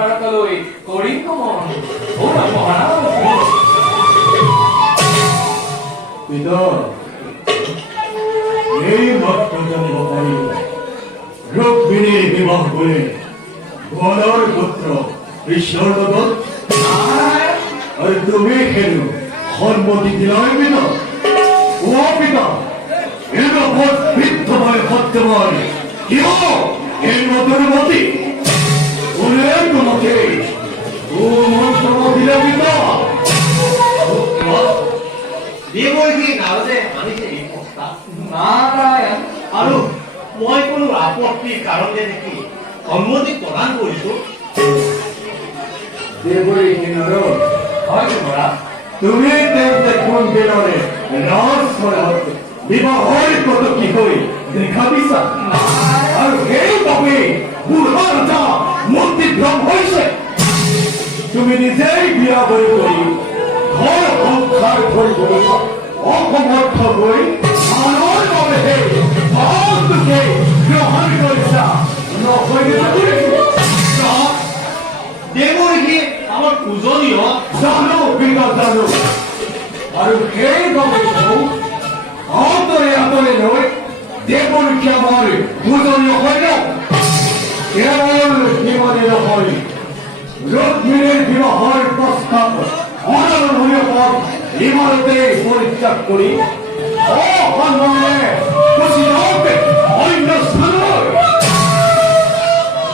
বাৰকালৈ কৰিম কমন মহাৰাজ পিতর এই মাত্র জানিব পারি রুক্মিণীর বিবাহ করে বলর পুত্র ঈশ্বরদত্ত আর তুমি কেন সম্মতি দিলাই পিতা ও পিতা এর ওপর বৃদ্ধ ভয় করতে পারে কিয় এর মতন মতি ওরে তোমাকে ও মন্ত্র দিলে পিতা দেৱৰ্ষি নাৰদে আনিছে এই প্ৰস্তাৱ নাৰায়ণ আৰু মই কোনো আপত্তিৰ কাৰণে দেখি সন্মতি প্ৰদান কৰিছো দেৱৰ্ষি নাৰদ হয় মহাৰাজ তুমি তেন্তে কোন দিনৰে ৰহস্যত বিবাহেৰ কত কি হই দেখাবিছা আৰ এই তবে বুঢ়া ৰজা মন্ত্ৰীভ্ৰম হৈছে তুমি নিজেই বিয়া বৰি কৰি ঘৰ সংসাৰ কৰিবলৈ অসমৰ্থ হৈ আনৰ বাবেহে ভাৰতকে গ্ৰহণ কৰিছা নহয়নে দেৱৰ্ষি আমাৰ পূজনীয় জানো পিতা জানো আৰু সেই গৱেষণা অন্তৰে আঁতৰে লৈ দেৱৰ্ষি আমাৰ পূজনীয় হয় ন কেৱল সিমানে নহয় ৰুক্মিণীৰ বিবাহৰ প্ৰস্তাৱ অনাৰম্ভণীয় পথ ইমানতে পৰিত্যাগ কৰি অসন্মানে গুচি যাওক অন্য স্থানলৈ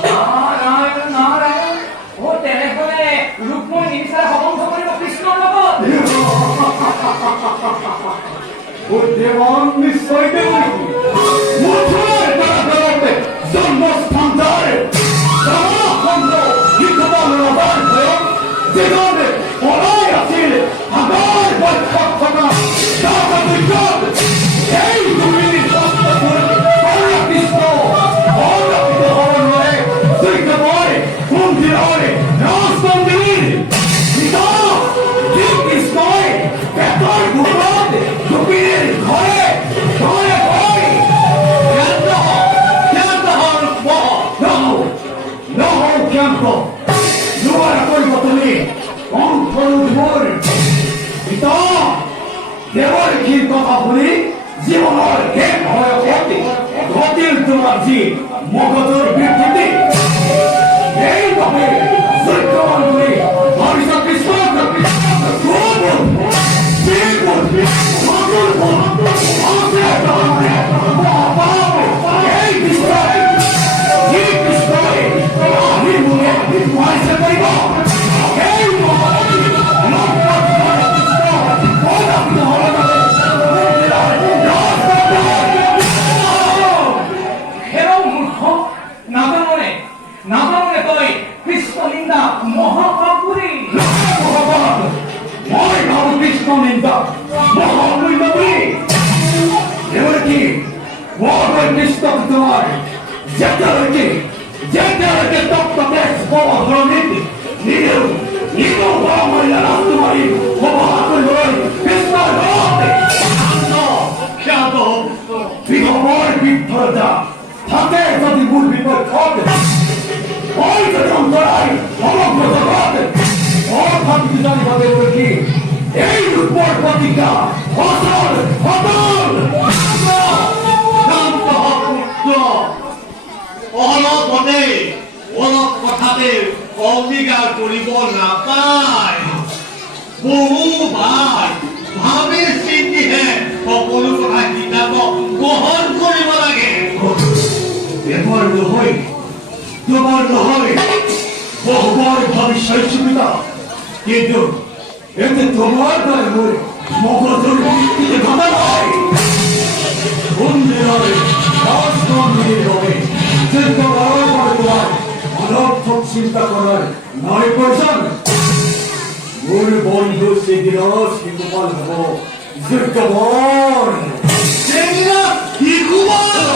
নাৰায়ণ নাৰায়ণ ও তেনেহলে ৰুক্মিণী নিবিচাৰে সম্বন্ধ কৰিব কৃষ্ণৰ লগত বুদ্ধিমান নিশ্চয় দেৱৰ্ষি মথুৰাৰ কাৰাগাৰতে জন্মস্থান তাৰ ৰামাখণ্ড শিখবাল ৰজাৰ ভয়ত যিজনে পলাই আছিল হাজাৰ বৰ্ষত থকা জাতযুদ্ধত এই দুৰ্নীতি সত্ত্বেও কৃষ্ণ অৰক্ষিত হ'ব নোৱাৰে যজ্ঞময় মন্দিৰৰ ৰাজমন্দিৰ পিতা কৃষ্ণই পেটৰ ঘৰত ৰুক্মিণীৰ ঘৰে ঘৰে গৈ ক্ষান্ত নোৱাৰা কৰিব তুমি কণ্ঠৰোধৰ পিতা দেৱৰ্ষিৰ কথা শুনি জীৱনৰ শেষ বয়সত ঘটিল তোমাৰ যি মগজুৰ বিকৃতি এইভাৱে যজ্ঞমান কৰি ভাবিছা কৃষ্ণক নাজানে তই কৃষ্ণ নিন্দা মহাপাপুৰী মই ভাবো কৃষ্ণ নিন্দা মহামূল্য বুলি দেৱৰ্ষি মই কৃষ্ণক তোমাৰ যেতিয়ালৈকে তপ্ত তেজ পৱধৰণিত নিদিও নিদিও মূল্য ৰাজকুমাৰী সভালৈ কৃষ্ণৰ ঘৰতে বিহবৰ বৃদ্ধ ৰজা থাকে যদি মোৰ বিপক্ষত মই যদি অন্তৰাই সমগ্ৰ জগত অৰ্থাৎ জানিব দেৱৰ্ষি এই ৰূপৰ প্ৰতিজ্ঞা অচল অটল অলপ কথাতে অংগীকাৰ কৰিব নাপায় বহুবাৰ ভাবি চিন্তিহে সকলো কথা কিতাপক গ্ৰহণ কৰিব লাগে এবাৰ নহয় দুবাৰ নহয় বহুবাৰ ভাবি চাইছো পিতা কিন্তু এতে তোমার দরে মই মগজুর বিকৃতি ঘটা নাই মন্দিরে রাজমন্দিরে রয়ে চিন্তা করার পরে তোমার অনর্থক চিন্তা করার নয় প্রয়োজন মোর বন্ধু সেদিন শিশুপাল হব যজ্ঞবর সেদিনা শিশুপাল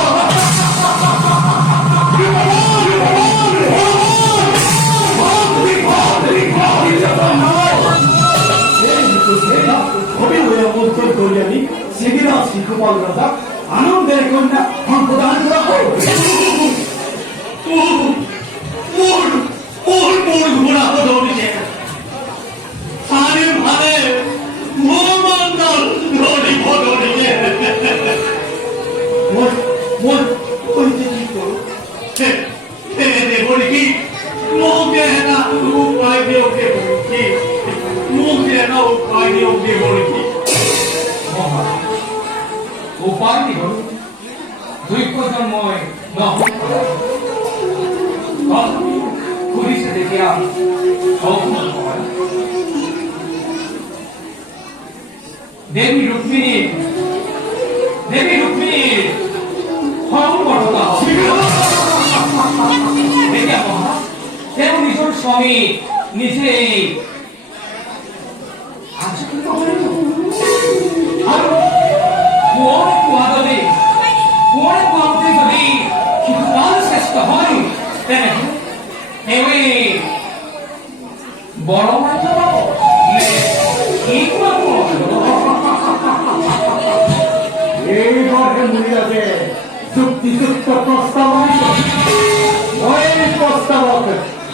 সেদিন শিশুপাল রাজা আনন্দের কন্যা প্রদান করা হোক ওর দুই প্রজন্মই পুলিশে দেখিয়া অপমান হয় দেবী রুক্মিণী হরণ দেখিয়া মহা তেও নিজের স্বামী নিজেই আর পুয়ারে পুয়াদবে যদি কিছুকাল শ্রেষ্ঠ হয় তেনে এবে বড় মাত্র এই ঘরে মহিলাকে যুক্তিযুক্ত প্রস্তাব ওই প্রস্তাবক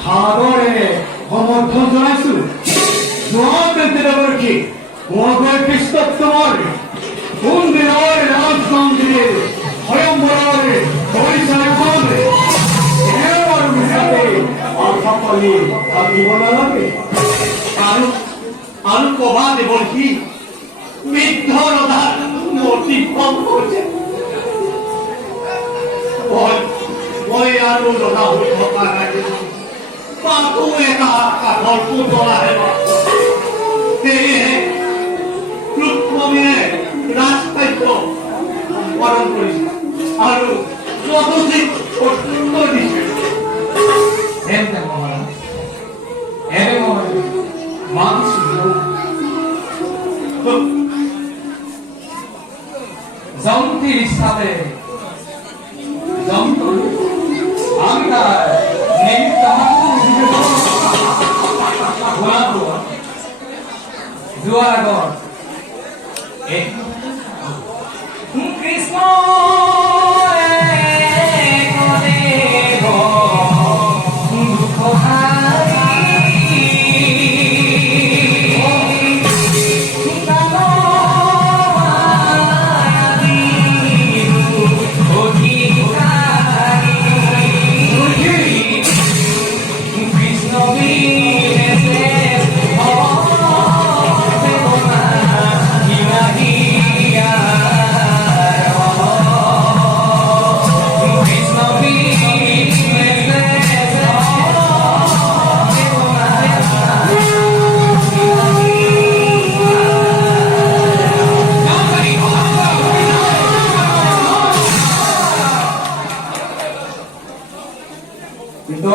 সাদরে সমর্থন জনাইছো জবাব দিতে দেবৰ কি মই পিছত তোমাৰ কোন দিনৰ ৰাজ মন্দিৰ স্বয়ংবৰৰ পৰিচালকখন এওঁৰ মিছাতে অসফলি থাকিব নালাগে আৰু কবা দেবৰ কি বৃদ্ধ ৰজাৰ অতিক্ৰম কৰিছে মই আৰু ৰজা হৈ থকা নাই পাতো এটা কাঠৰ পুতলাহে সেয়েহে ৰুক্মণীয়ে ৰাজকাৰ্য সম্পাদন কৰিছে আৰু যথোচিত উত্তৰ দিছে এমতে মহাৰাজ এবে মহাৰাজ মানুষ যন্ত্ৰেৰ সাথে যন্ত্ৰ আমি তাৰ নিমিত্ত জুয়াৰগড় কৃষ্ণ কিন্তু